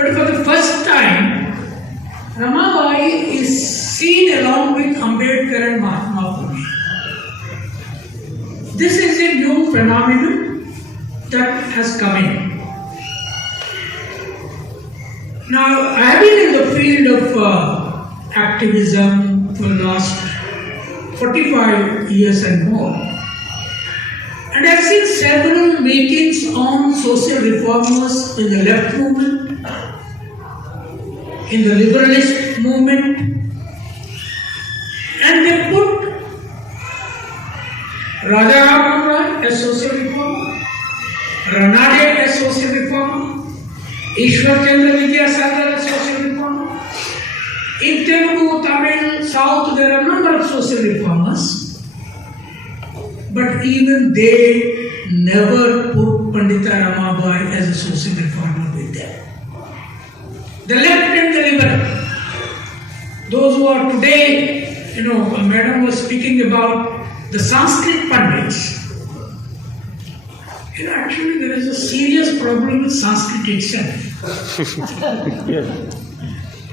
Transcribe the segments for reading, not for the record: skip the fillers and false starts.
But for the first time, Ramabai is seen along with Ambedkar and Mahatma Phule. This is a new phenomenon that has come in. Now, I have been in the field of activism for the last 45 years and more. And I've seen several meetings on social reformers in the left movement, in the liberalist movement, and they put Raja Ram Roy as social reformer, Ranade as social reformer, Ishwar Chandra Vidyasagar as social reformer. In Telugu, Tamil, South, there are a number of social reformers, but even they never put Pandita Ramabai as a social reformer with them. The left and the liberal, those who are today, a madam was speaking about the Sanskrit Pandits. Actually, there is a serious problem with Sanskrit itself.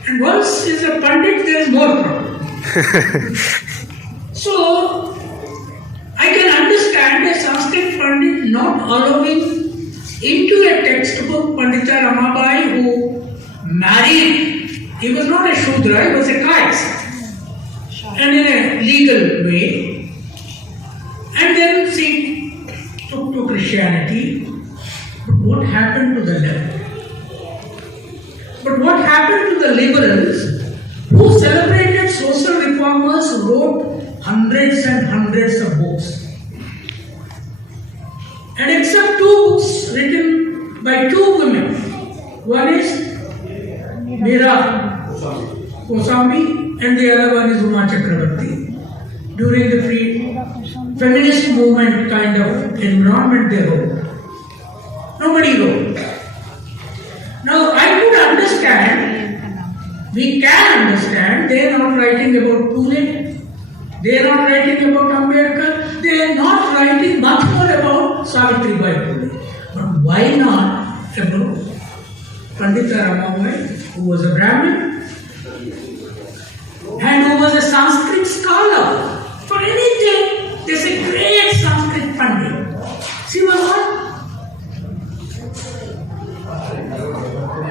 And once is a Pandit, there is more problem. So, I can understand a Sanskrit Pandit not allowing into a textbook Pandita Ramabai who married. He was not a Shudra, he was a caste. And in a legal way. And then she took to Christianity. But what happened to the left? But what happened to the liberals who celebrated social reformers, wrote hundreds and hundreds of books? And except two books written by two women, one is Meera Kosambi and the other one is Uma Chakrabarti. During the feminist movement kind of environment they wrote. Nobody wrote. Now I could understand, we can understand, they are not writing about Phule, they are not writing about Ambedkar, they are not writing much more about Savitribai Phule. But why not about Pandita Ramabai, who was a Brahmin and who was a Sanskrit scholar? For anything, there's a great Sanskrit Pandit. She was one.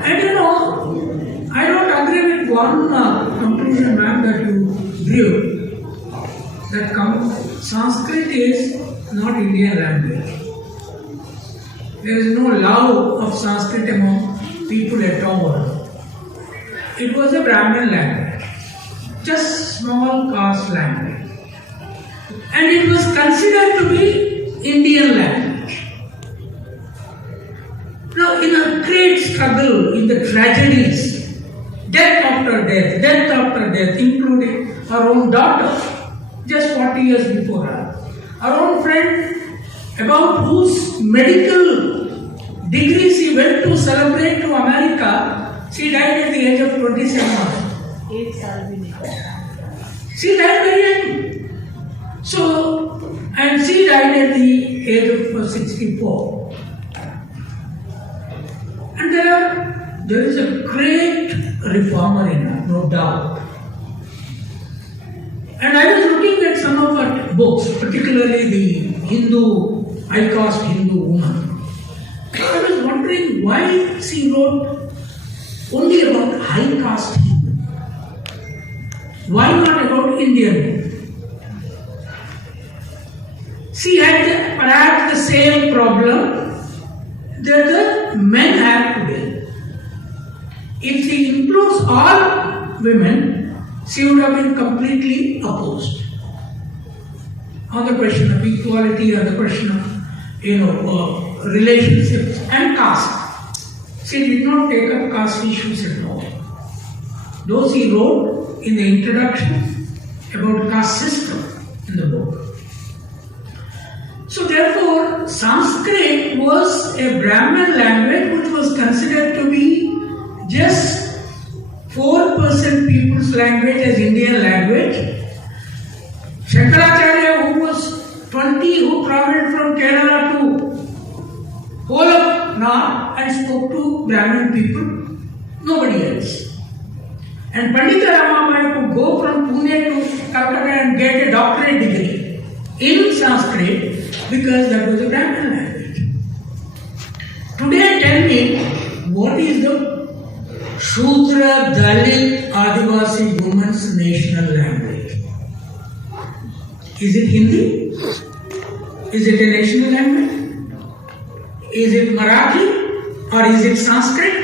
And I don't agree with one conclusion, ma'am, that you drew. That Sanskrit is not Indian language. There is no love of Sanskrit among people at all. It was a Brahmin language, just small caste language. And it was considered to be Indian language. Now, in a great struggle, in the tragedies, death after death, including our own daughter, just 40 years before her, our own friend, about whose medical degree she went to celebrate to America, she died at the age of 27. She died very young. So, and she died at the age of 64. And there is a great reformer in her, no doubt. And I was looking at some of her books, particularly the Hindu, high caste Hindu woman. I was wondering why she wrote only about high caste Hindu. Why not about Indian? She had perhaps the same problem that the men have today. If she includes all women, she would have been completely opposed on the question of equality, on the question of relationships and caste. She did not take up caste issues at all. Though she wrote in the introduction about caste system in the book. So therefore, Sanskrit was a Brahmin language which was considered to be just 4% people's language as Indian language. Shankaracharya, who was 20, who traveled from Kerala to whole of North and spoke to Brahmin people. Nobody else. And Pandita Ramabai could go from Pune to Calcutta and get a doctorate degree in Sanskrit because that was a Brahmin language. Today tell me, what is the Shudra, Dalit, Adivasi woman's national language? Is it Hindi? Is it a national language? Is it Marathi? Or is it Sanskrit?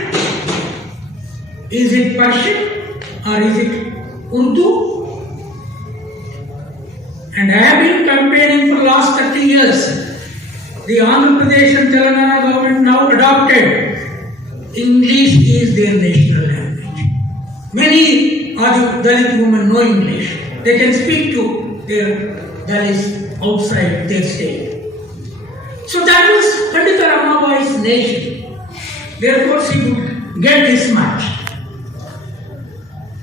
Is it Persian? Or is it Urdu? And I have been campaigning for the last 30 years. The Andhra Pradesh and Telangana government now adopted English is their national language. Many Dalit women know English. They can speak to their Dalits outside their state. So that was Pandita Ramabai's nation. Therefore, she would get this much.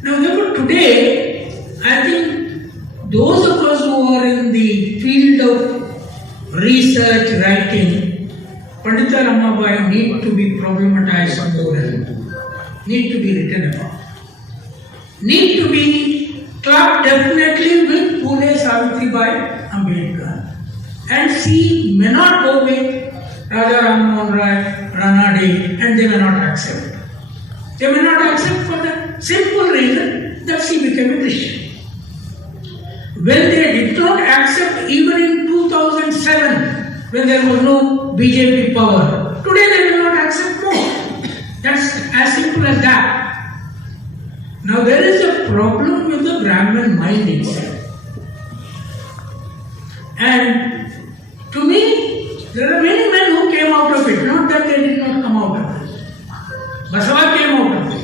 Now, therefore, today, I think those of us who are in the field of research, writing, Pandita Ramabai need to be problematized more and need to be written about. Need to be clubbed definitely with Pune Savitribai Ambedkar. And she may not go with Raja Ram Mohan Rai, Ranade, and they may not accept. They may not accept for the simple reason that she became a Christian. When they did not accept even in 2007, when there was no BJP power, today they will not accept more. That's as simple as that. Now there is a problem with the Brahmin mind itself. And to me, there are many men who came out of it, not that they did not come out of it. Basava came out of it.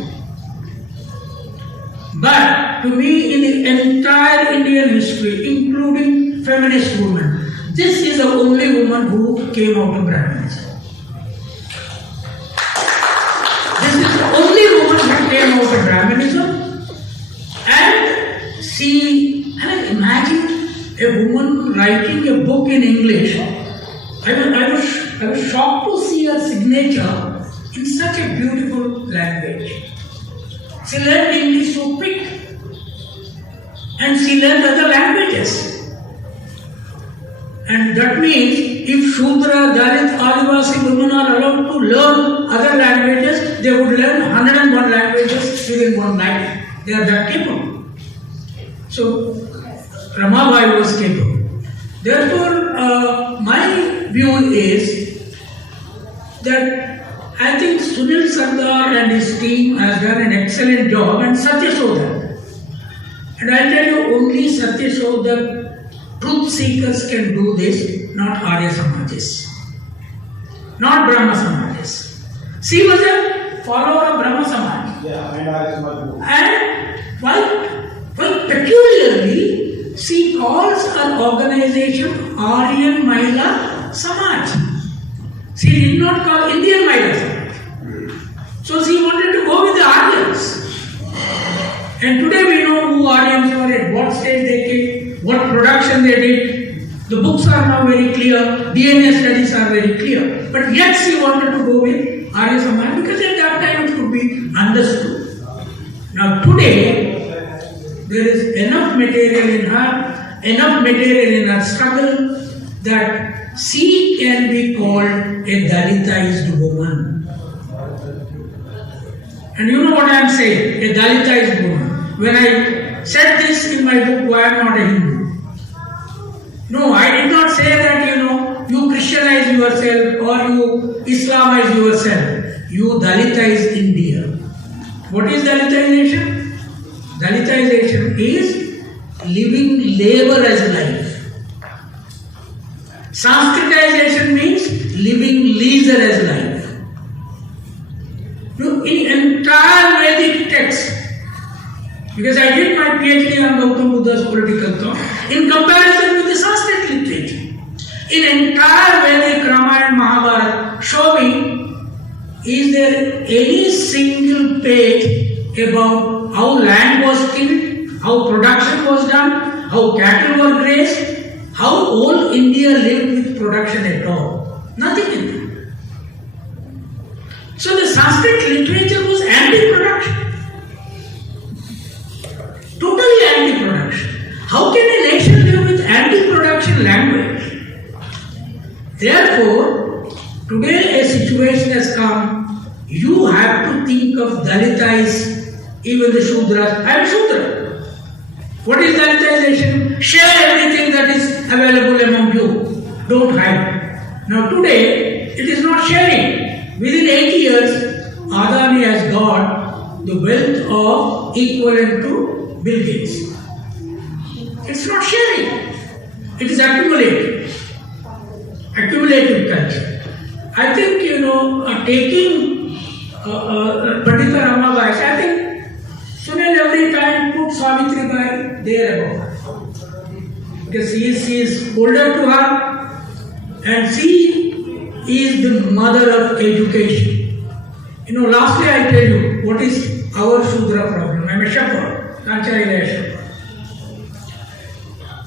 But to me, in the entire Indian history, including feminist women, this is the only woman who came out of Brahminism. This is the only woman who came out of Brahminism. And she, and I imagined a woman writing a book in English. I was shocked to see her signature in such a beautiful language. She learned English so quick. And she learned other languages. And that means if Shudra, Dalit, Adivasi women are allowed to learn other languages, they would learn 101 languages within one night. They are that capable. So, Ramabai was capable. Therefore, my view is that I think Sunil Sardar and his team has done an excellent job, and Satya Sodhar. And I tell you, only Satya Sodhar truth seekers can do this, not Arya Samajis, not Brahma Samajis. She was a follower of Brahma Samaj. Yeah, and Arya Samaj. And quite peculiarly, she calls her organization Aryan Mahila Samaj. She did not call Indian Mahila Samaj. So she wanted to go with the Aryans. And today we know who Aryans were, at what stage they came, what production they did. The books are now very clear, DNA studies are very clear. But yet she wanted to go with Arya Samaj because at that time it could be understood. Now today, there is enough material in her struggle that she can be called a Dalitized woman. And you know what I am saying, a Dalitized woman. When I said this in my book, Why I am not a Hindu? No, I did not say that, you Christianize yourself or you Islamize yourself. You Dalitize India. What is Dalitization? Dalitization is living labor as life. Sanskritization means living leisure as life. In entire Vedic text, because I did my PhD on Gautam Buddha's political thought, in comparison with the Sanskrit literature, in entire Vedic Ramayana Mahabharata, show me, is there any single page about how land was tilled, how production was done, how cattle were grazed, how all India lived with production at all? Nothing in that. So the Sanskrit literature was anti-production. have to think of Dalitais, even the Shudras? I am Shudra. What is Dalitization? Share everything that is available among you. Don't hide. Now today, it is not sharing. Within 8 years, Adani has got the wealth of equivalent to Bill Gates. It's not sharing. It is accumulating. Accumulative culture. I think, taking Pandita Ramabai, I think Sunil every time put Savitri Bai there above her. Because he is older to her and she is the mother of education. Lastly I tell you what is our Shudra problem. I am a shepherd, Kanchaila shepherd.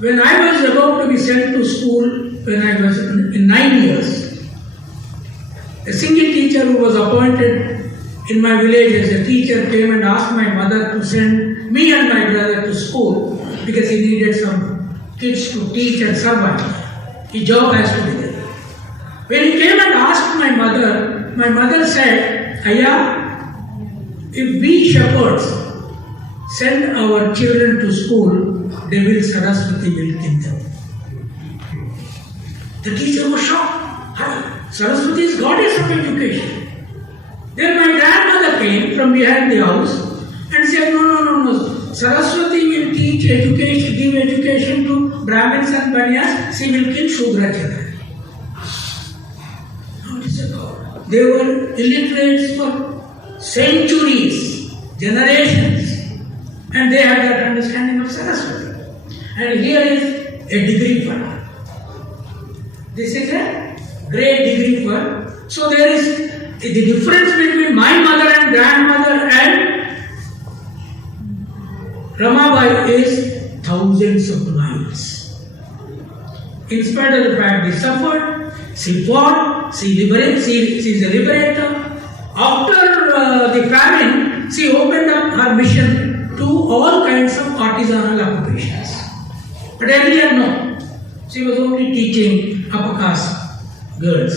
When I was about to be sent to school, when I was in 9 years, a single teacher who was appointed in my village as a teacher came and asked my mother to send me and my brother to school because he needed some kids to teach and survive. His job has to be there. When he came and asked my mother said, Aya, if we shepherds send our children to school, Devil Saraswati will kill them. The teacher was shocked. Saraswati is goddess of education. Then my grandmother came from behind the house and said, no. Saraswati will teach education, give education to Brahmins and Banyas. She will kill Shudra children. Now it is a God. They were illiterates for centuries, generations, and they had that understanding of Saraswati. And here is a degree for her. This is a great degree for her. So there is the difference between my mother and grandmother and Ramabai is thousands of miles. In spite of the fact they suffered, she fought, she is a liberator. After the famine, she opened up her mission to all kinds of artisanal occupations. But earlier, no. She was only teaching upper caste girls.